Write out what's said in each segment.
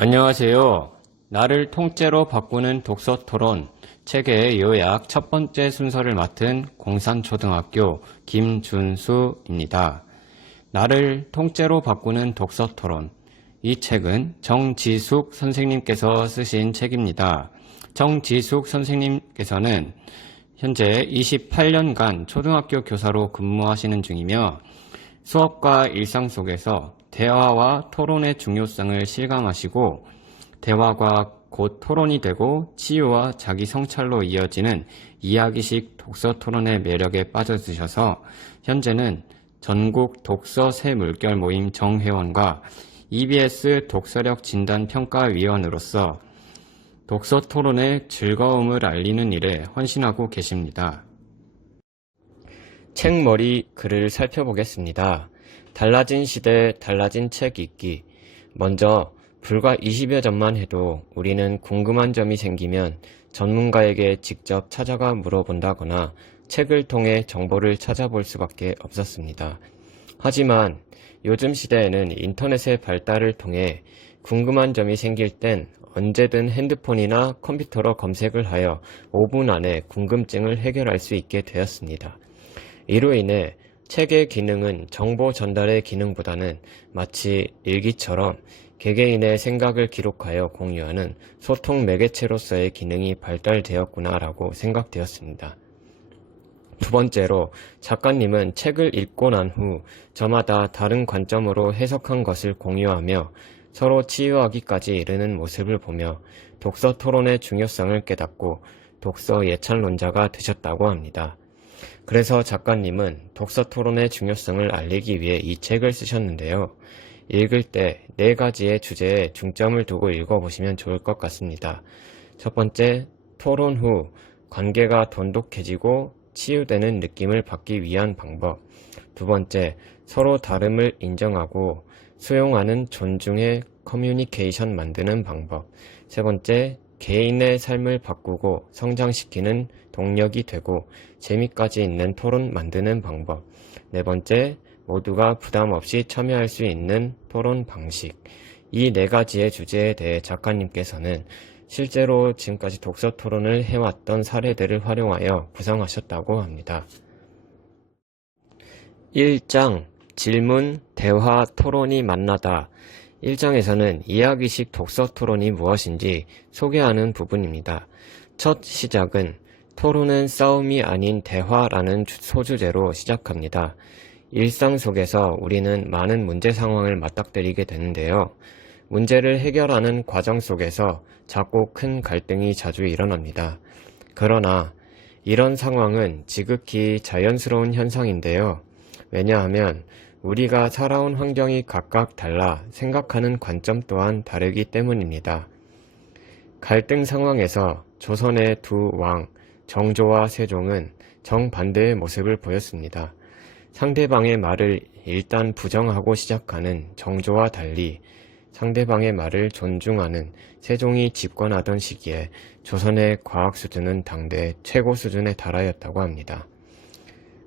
안녕하세요. 나를 통째로 바꾸는 독서 토론 책의 요약 첫 번째 순서를 맡은 공산초등학교 김준수입니다. 나를 통째로 바꾸는 독서 토론. 이 책은 정지숙 선생님께서 쓰신 책입니다. 정지숙 선생님께서는 현재 28년간 초등학교 교사로 근무하시는 중이며 수업과 일상 속에서 대화와 토론의 중요성을 실감하시고 대화가 곧 토론이 되고 치유와 자기 성찰로 이어지는 이야기식 독서 토론의 매력에 빠져드셔서 현재는 전국 독서 새 물결 모임 정회원과 EBS 독서력 진단 평가위원으로서 독서 토론의 즐거움을 알리는 일에 헌신하고 계십니다. 책머리 글을 살펴보겠습니다. 달라진 시대, 달라진 책 읽기. 먼저 불과 20여 전만 해도 우리는 궁금한 점이 생기면 전문가에게 직접 찾아가 물어본다거나 책을 통해 정보를 찾아볼 수밖에 없었습니다. 하지만 요즘 시대에는 인터넷의 발달을 통해 궁금한 점이 생길 땐 언제든 핸드폰이나 컴퓨터로 검색을 하여 5분 안에 궁금증을 해결할 수 있게 되었습니다. 이로 인해 책의 기능은 정보 전달의 기능보다는 마치 일기처럼 개개인의 생각을 기록하여 공유하는 소통 매개체로서의 기능이 발달되었구나라고 생각되었습니다. 두 번째로 작가님은 책을 읽고 난 후 저마다 다른 관점으로 해석한 것을 공유하며 서로 치유하기까지 이르는 모습을 보며 독서 토론의 중요성을 깨닫고 독서 예찬론자가 되셨다고 합니다. 그래서 작가님은 독서 토론의 중요성을 알리기 위해 이 책을 쓰셨는데요. 읽을 때 4가지의 주제에 중점을 두고 읽어보시면 좋을 것 같습니다. 첫 번째, 토론 후 관계가 돈독해지고 치유되는 느낌을 받기 위한 방법. 두 번째, 서로 다름을 인정하고 수용하는 존중의 커뮤니케이션 만드는 방법. 세 번째, 개인의 삶을 바꾸고 성장시키는 동력이 되고 재미까지 있는 토론 만드는 방법. 네 번째, 모두가 부담 없이 참여할 수 있는 토론 방식. 이 4가지의 주제에 대해 작가님께서는 실제로 지금까지 독서 토론을 해왔던 사례들을 활용하여 구성하셨다고 합니다. 1장 질문, 대화, 토론이 만나다. 1장에서는 이야기식 독서 토론이 무엇인지 소개하는 부분입니다. 첫 시작은 토론은 싸움이 아닌 대화라는 소주제로 시작합니다. 일상 속에서 우리는 많은 문제 상황을 맞닥뜨리게 되는데요. 문제를 해결하는 과정 속에서 작고 큰 갈등이 자주 일어납니다. 그러나 이런 상황은 지극히 자연스러운 현상인데요. 왜냐하면 우리가 살아온 환경이 각각 달라 생각하는 관점 또한 다르기 때문입니다. 갈등 상황에서 조선의 두 왕, 정조와 세종은 정반대의 모습을 보였습니다. 상대방의 말을 일단 부정하고 시작하는 정조와 달리 상대방의 말을 존중하는 세종이 집권하던 시기에 조선의 과학 수준은 당대 최고 수준에 달하였다고 합니다.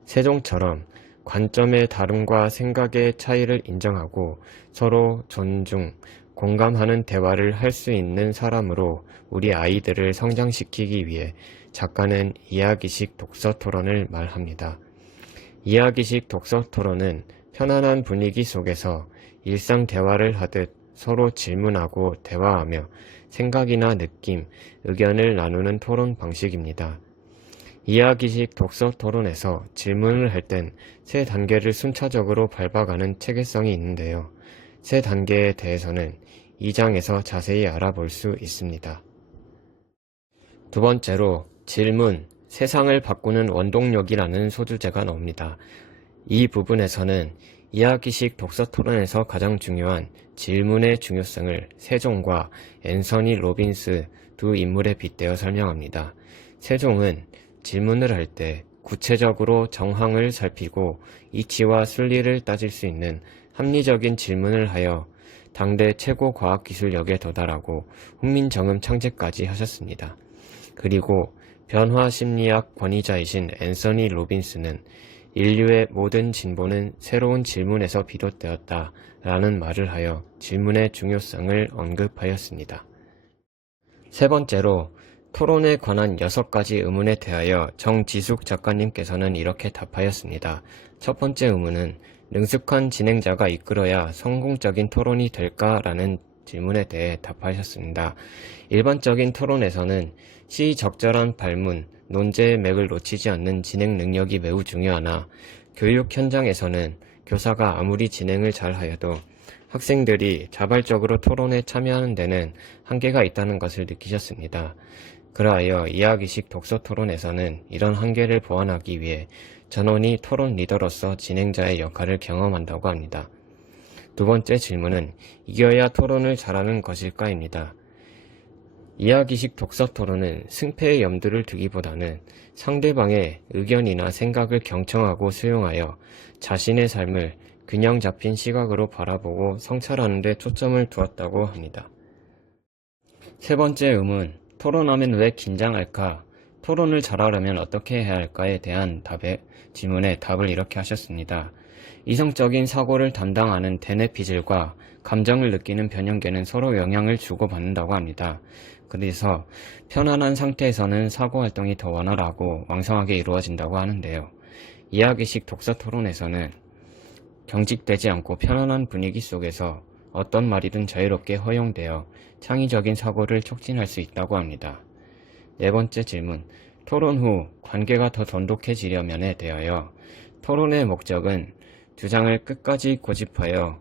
세종처럼 관점의 다름과 생각의 차이를 인정하고 서로 존중, 공감하는 대화를 할 수 있는 사람으로 우리 아이들을 성장시키기 위해 작가는 이야기식 독서 토론을 말합니다. 이야기식 독서 토론은 편안한 분위기 속에서 일상 대화를 하듯 서로 질문하고 대화하며 생각이나 느낌, 의견을 나누는 토론 방식입니다. 이야기식 독서 토론에서 질문을 할 땐 3단계를 순차적으로 밟아가는 체계성이 있는데요. 3단계에 대해서는 2장에서 자세히 알아볼 수 있습니다. 두 번째로 질문, 세상을 바꾸는 원동력이라는 소주제가 나옵니다. 이 부분에서는 이야기식 독서 토론에서 가장 중요한 질문의 중요성을 세종과 앤서니 로빈스 두 인물에 빗대어 설명합니다. 세종은 질문을 할 때 구체적으로 정황을 살피고 이치와 순리를 따질 수 있는 합리적인 질문을 하여 당대 최고 과학기술력에 도달하고 훈민정음 창제까지 하셨습니다. 그리고 변화심리학 권위자이신 앤서니 로빈스는 인류의 모든 진보는 새로운 질문에서 비롯되었다 라는 말을 하여 질문의 중요성을 언급하였습니다. 세 번째로 토론에 관한 6가지 의문에 대하여 정지숙 작가님께서는 이렇게 답하였습니다. 첫 번째 의문은 능숙한 진행자가 이끌어야 성공적인 토론이 될까라는 질문에 대해 답하셨습니다. 일반적인 토론에서는 시적절한 발문, 논제의 맥을 놓치지 않는 진행 능력이 매우 중요하나 교육 현장에서는 교사가 아무리 진행을 잘하여도 학생들이 자발적으로 토론에 참여하는 데는 한계가 있다는 것을 느끼셨습니다. 그러하여 이야기식 독서 토론에서는 이런 한계를 보완하기 위해 전원이 토론 리더로서 진행자의 역할을 경험한다고 합니다. 두 번째 질문은 이겨야 토론을 잘하는 것일까입니다. 이야기식 독서 토론은 승패의 염두를 두기보다는 상대방의 의견이나 생각을 경청하고 수용하여 자신의 삶을 균형 잡힌 시각으로 바라보고 성찰하는 데 초점을 두었다고 합니다. 세 번째 의문, 토론하면 왜 긴장할까? 토론을 잘하려면 어떻게 해야 할까에 대한 질문에 답을 이렇게 하셨습니다. 이성적인 사고를 담당하는 대뇌피질과 감정을 느끼는 변형계는 서로 영향을 주고받는다고 합니다. 그래서 편안한 상태에서는 사고활동이 더 원활하고 왕성하게 이루어진다고 하는데요. 이야기식 독서 토론에서는 경직되지 않고 편안한 분위기 속에서 어떤 말이든 자유롭게 허용되어 창의적인 사고를 촉진할 수 있다고 합니다. 네 번째 질문, 토론 후 관계가 더 돈독해지려면에 대하여 토론의 목적은 주장을 끝까지 고집하여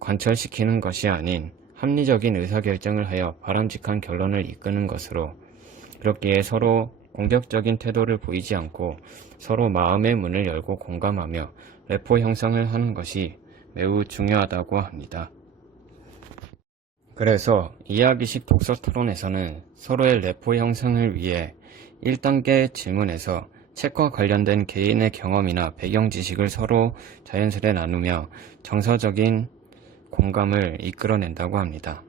관철시키는 것이 아닌 합리적인 의사결정을 하여 바람직한 결론을 이끄는 것으로, 그렇기에 서로 공격적인 태도를 보이지 않고 서로 마음의 문을 열고 공감하며 레포 형성을 하는 것이 매우 중요하다고 합니다. 그래서 이야기식 독서 토론에서는 서로의 레포 형성을 위해 1단계 질문에서 책과 관련된 개인의 경험이나 배경 지식을 서로 자연스레 나누며 정서적인 공감을 이끌어낸다고 합니다.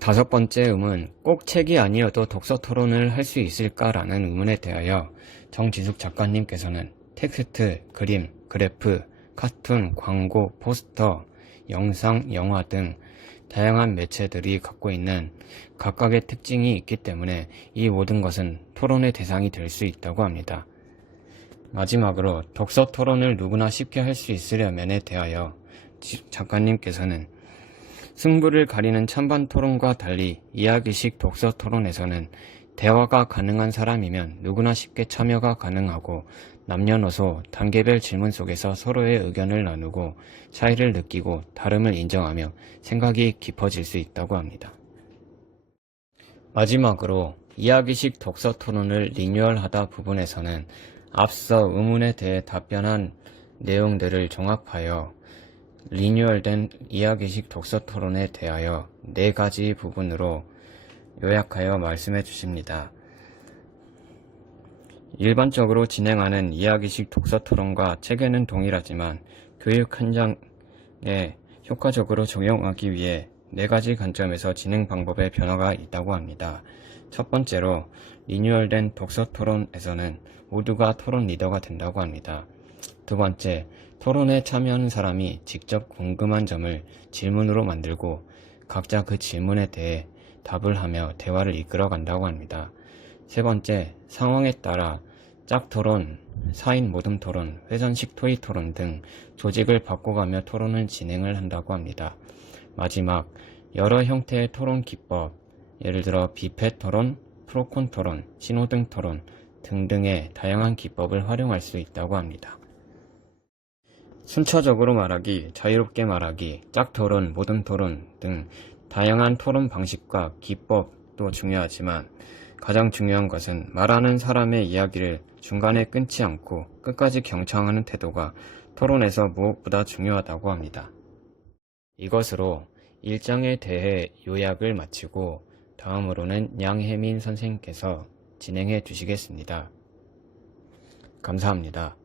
다섯 번째 의문, 꼭 책이 아니어도 독서 토론을 할 수 있을까라는 의문에 대하여 정지숙 작가님께서는 텍스트, 그림, 그래프, 카툰, 광고, 포스터, 영상, 영화 등 다양한 매체들이 갖고 있는 각각의 특징이 있기 때문에 이 모든 것은 토론의 대상이 될 수 있다고 합니다. 마지막으로 독서 토론을 누구나 쉽게 할 수 있으려면에 대하여 작가님께서는 승부를 가리는 찬반 토론과 달리 이야기식 독서 토론에서는 대화가 가능한 사람이면 누구나 쉽게 참여가 가능하고 남녀노소 단계별 질문 속에서 서로의 의견을 나누고 차이를 느끼고 다름을 인정하며 생각이 깊어질 수 있다고 합니다. 마지막으로 이야기식 독서 토론을 리뉴얼하다 부분에서는 앞서 의문에 대해 답변한 내용들을 종합하여 리뉴얼된 이야기식 독서 토론에 대하여 4가지 부분으로 요약하여 말씀해 주십니다. 일반적으로 진행하는 이야기식 독서 토론과 체계는 동일하지만 교육 현장에 효과적으로 적용하기 위해 4가지 관점에서 진행 방법에 변화가 있다고 합니다. 첫 번째로 리뉴얼된 독서 토론에서는 모두가 토론 리더가 된다고 합니다. 두 번째, 토론에 참여하는 사람이 직접 궁금한 점을 질문으로 만들고 각자 그 질문에 대해 답을 하며 대화를 이끌어 간다고 합니다. 세 번째, 상황에 따라 짝토론, 4인 모듬 토론, 회전식 토의 토론 등 조직을 바꿔가며 토론을 진행을 한다고 합니다. 마지막, 여러 형태의 토론 기법, 예를 들어 비패 토론, 프로콘 토론, 신호등 토론 등등의 다양한 기법을 활용할 수 있다고 합니다. 순차적으로 말하기, 자유롭게 말하기, 짝토론, 모듬 토론 등 다양한 토론 방식과 기법도 중요하지만 가장 중요한 것은 말하는 사람의 이야기를 중간에 끊지 않고 끝까지 경청하는 태도가 토론에서 무엇보다 중요하다고 합니다. 이것으로 1장에 대해 요약을 마치고 다음으로는 양혜민 선생님께서 진행해 주시겠습니다. 감사합니다.